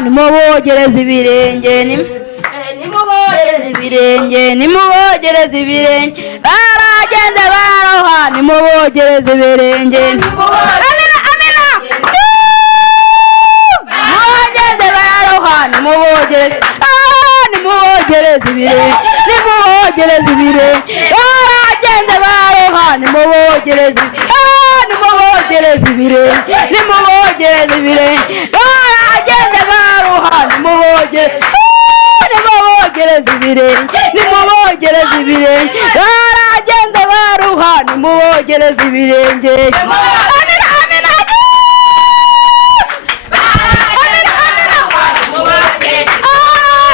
nimubogereze ibirenge nimubogereze ibirenge nimubogereze ibirenge barageze baroha nimubogereze ibirenge amina amina nimubogereze baroha nimubogereze nimubogereze ibirenge nimubogereze ibirenge barageze baroha nimubogereze nimubogereze ibirenge nimubogereze ibirenge barageze baroha nimubogereze nimubogereze ibirenge nimubogereze ibirenge barageze baroha nimubogereze ibirenge amina amina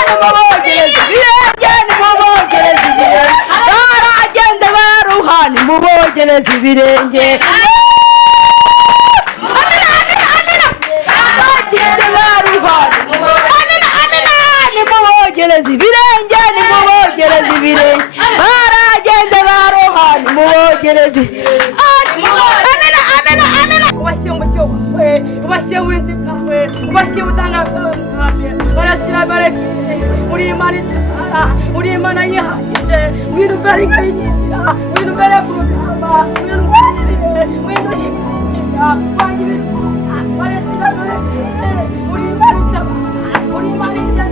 nimubogereze ibirenge nimubogereze ibirenge barageze baroha nimubogereze ibirenge nimubogereze ibirenge nimubogereze ibirenge barageze baroha nimubogereze amina amina amina ubashye mu cyo ubashye w'inzika ubashye utanga barasira bareke uri imana yihagije w'intu mbere y'inzira w'intu mbere kurugamba w'intu mbere w'intu higika wangiye barasira bareke uri imana uri imana y'inzira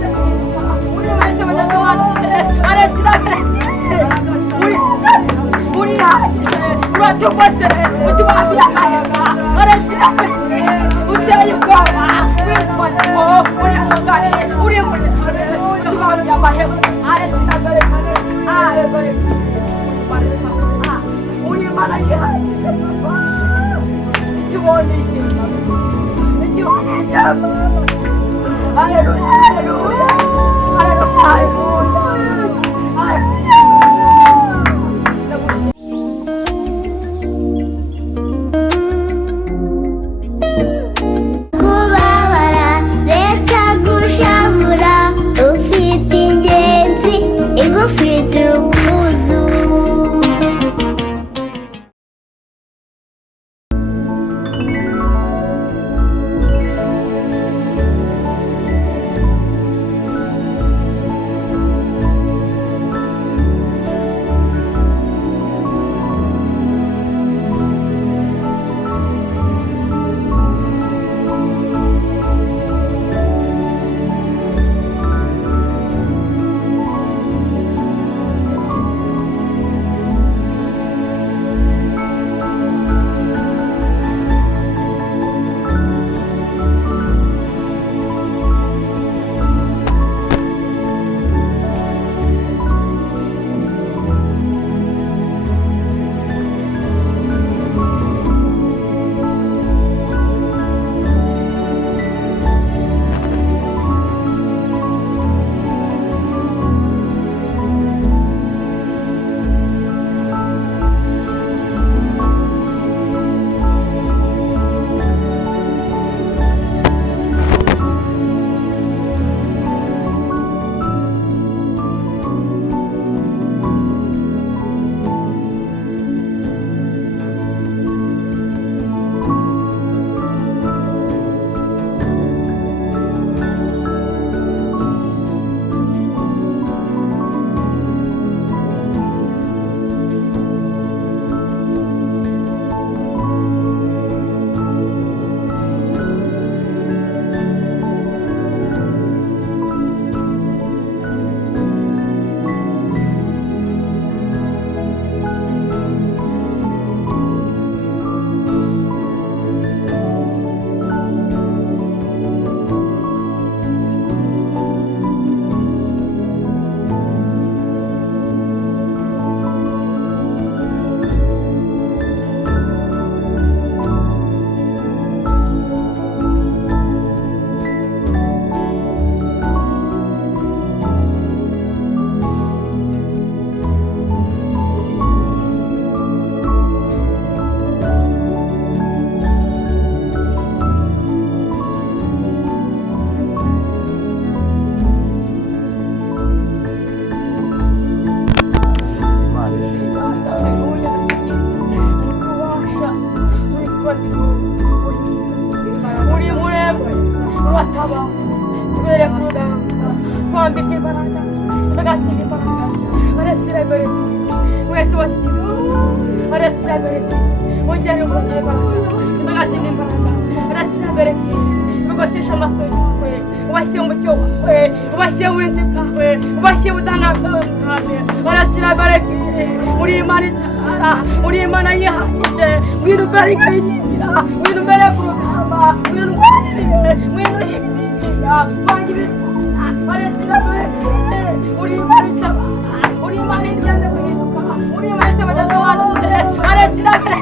uratukwese utubabira amayaga arasira uteye ubwoba witwazemo uri mugari uri muremure utubabira amayaga arasira gore uri imana yihagije ikibone ishimwe ikibone ishimwe haleluya haleluya haleluya tubere ku rugamba twambike imbaraga tugashyira imbaraga arasira imbere wetu washyikiriwe arasira imbere wongere wongere imbaraga tugashyira imbaraga arasira imbere ugatisha amaso yawe ubashye mu cyo wawe ubashye wende kawe ubashye utanga kawe arasira imbere uri Imana itara uri Imana yihagije ngwino imbere ikayinira ngwino imbere ku rugamba ngwino ngwire ngwino higira wanjye ibituma arasira imbere uri Imana itara uri Imana igende guhinduka uri Imana itabazawanze arasira imbere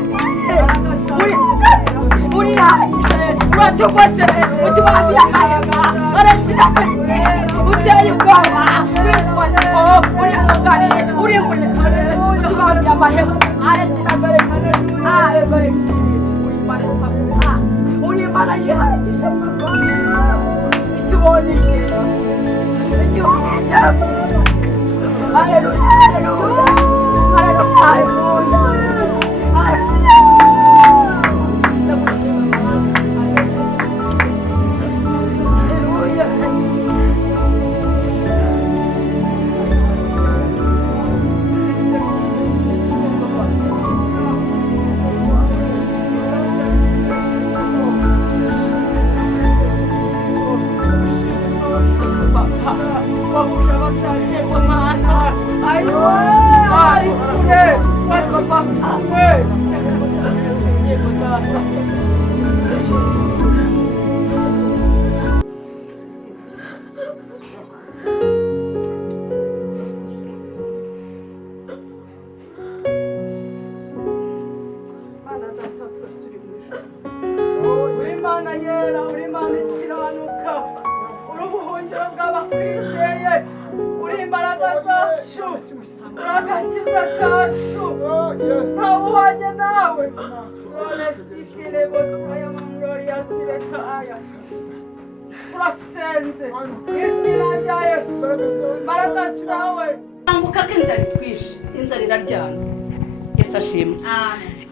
uri yahagije uratugose utubabiye amayaga arasira imbere uteye ubwoba witwaye ko uri mugari uri muremure utubabiye amayaga arasira imbere uri Imana yihagije ikibonye Hallelujah, hallelujah, hallelujah,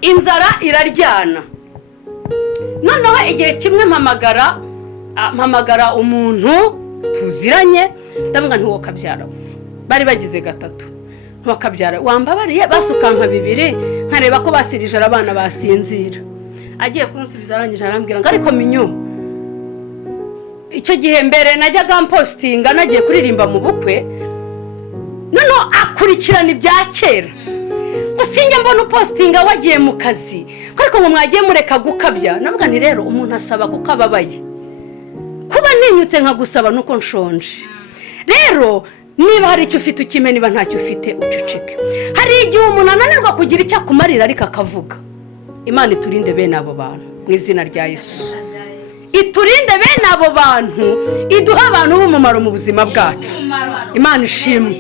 inzara iraryana noneho igihe kimwe mpamagara umuntu tuziranye ndamubwira nti wokabyara bari bagize gatatu ntiwakabyara wambabariye basukanka bibiri nkareba ko basirije abana basinzira agiye kunsubiza arangije arambwira ngo ariko minyo icyo gihe mbere najyaga mpostinga nagiye kuririmba mu bukwe noneho akurikirana ibya kera gusinge mbona upostinga wagiye mu kazi ariko ngo mwagiye mureka gukabya nabwo ni rero umuntu asaba gukababaye kuba ninyutse nkagusaba nuko nshonje rero niba hari icyo ufite ukime niba ntacyo ufite uceceke hari igihe umuntu ananirwa kugira icyo akumarira ariko akavuga Imana iturinde bene abo bantu mu izina rya Yesu iturinde bene abo bantu iduha abantu b'umumaro mu buzima bwacu Imana ishimwe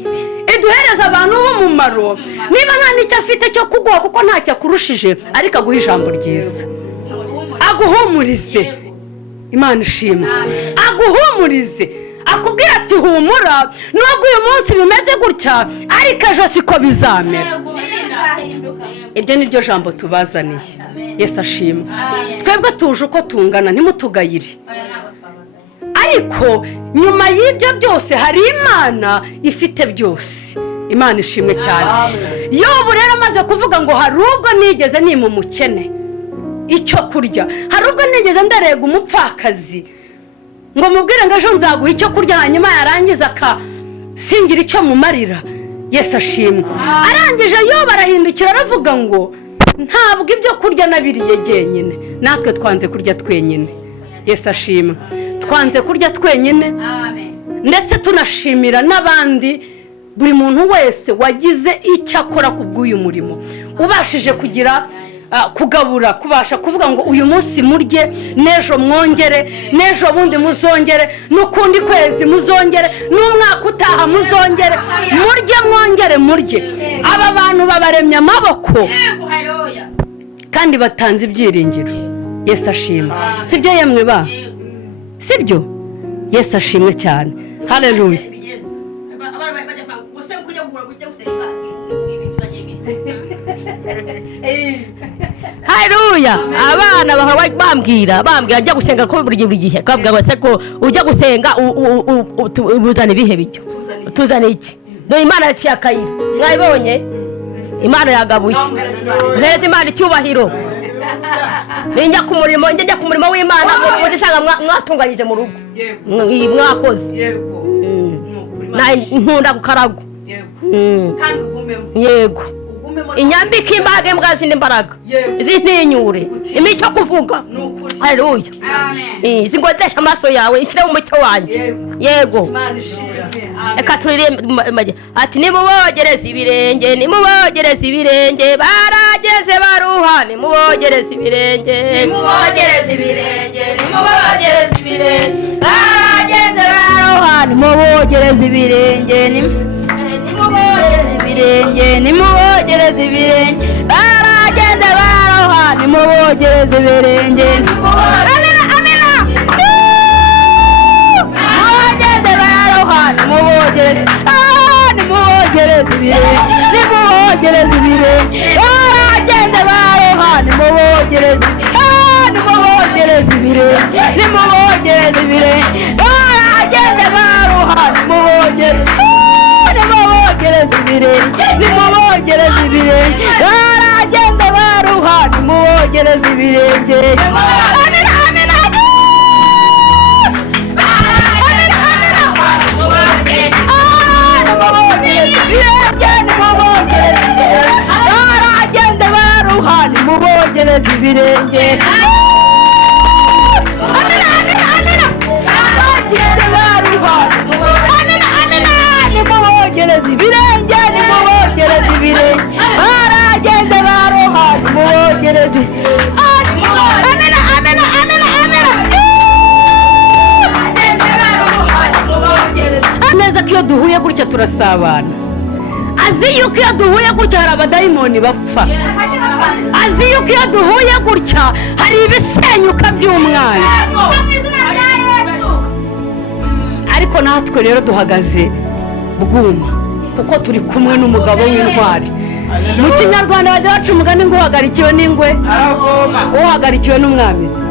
iduhereza abantu b'umumaro niba nta n'icyo afite cyo kuguha kuko ntacyo akurushije ariko aguha ijambo ryiza aguhumurize Imana ishimwe aguhumurize akubwira ati humura nubwo uyu munsi bimeze gutya ariko ejo siko bizamera iryo ni ryo jambo tubazaniye Yesu ashimwe twebwe tuje uko tungana ntimutugayire ariko nyuma y'ibyo byose hari Imana ifite byose Imana ishimwe cyane Yobu rero amaze kuvuga ngo hari ubwo nigeze nima umukene icyo kurya hari ubwo nigeze ndarega umupfakazi ngo mubwire ngo ejo nzaguha icyo kurya hanyuma yarangiza akasingira icyo mumarira Yesu ashimwe arangije Yobu arahindukira aravuga ngo ntabwo ibyo kurya nabiriye jyenyine natwe twanze kurya twenyine Yesu ashimwe twanze kurya twenyine ndetse tunashimira n'abandi buri muntu wese wagize icyo akora ku bw'uyu murimo ubashije kugira kugabura kubasha kuvuga ngo uyu munsi murye n'ejo mwongere n'ejo bundi muzongere n'ukundi kwezi muzongere n'umwaka utaha muzongere murye mwongere murye aba bantu babaremye amaboko kandi batanze ibyiringiro Yesu ashimwe sibyo yemwe ba sibyo Yesu ashimwe cyane haleluya haleluya. Abana bahora bambwira ajya gusenga ko buri gihe kabwira base ko ujya gusenga ubuzana ibihe bijyo tuzana iki do Imana yaciye akayira mwabibonye Imana yagabuye neza Imana icyubahiro njya ku murimo w'Imana muri sanga mwatunganyije mu rugo mwakoze nkunda gukarago kandi ugumemo yego inyambika imbaraga mbwa zindi mbaraga zintinyure imico kuvuga haleluya zingozesha amaso yawe ishyire mu mucyo wanjye yego reka turirimbe ati nimubogereze ibirenge barageze baruha nimubogereze ibirenge barageze baruha nimubogereze ibirenge nimubogereze ibirenge barageze baroha nimubogereze ibirenge amina nimubogereze baroha nimubogereze ibirenge barageze baroha nimubogereze ibirenge barageze baroha nimubogereze ibirenge baragenda baruha nimubogereze ibirenge amina baragenda baruha nimubogereze ibirenge nimubogereze ibirenge baragenda baroha nimubogereze neza ko iyo duhuye gutya turasabana azi yuko iyo duhuye gutya hari abadayimoni bapfa azi yuko iyo duhuye gutya hari ibisenyuka by'umwana ariko natwe rero duhagaze bwuma kuko turi kumwe n'umugabo w'intwari mu kinyarwanda bajya baca umugani ngo uhagarikiwe n'ingwe uhagarikiwe n'umwamizi